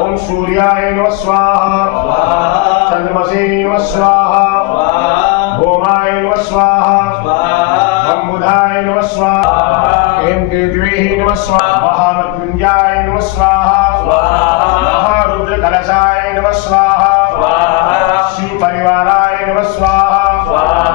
ओम सूर्याय नमः स्वाहा चंद्रमसे नमः स्वाहा भौमाय नमः स्वाहा ओम बुधाय नमः स्वाहा हेम केतवे नमः स्वाहा महामृत्युंजयाय नमः स्वाहा महारुद्र कलशाय नमः स्वाहा शिव परिवाराय नमः स्वाहा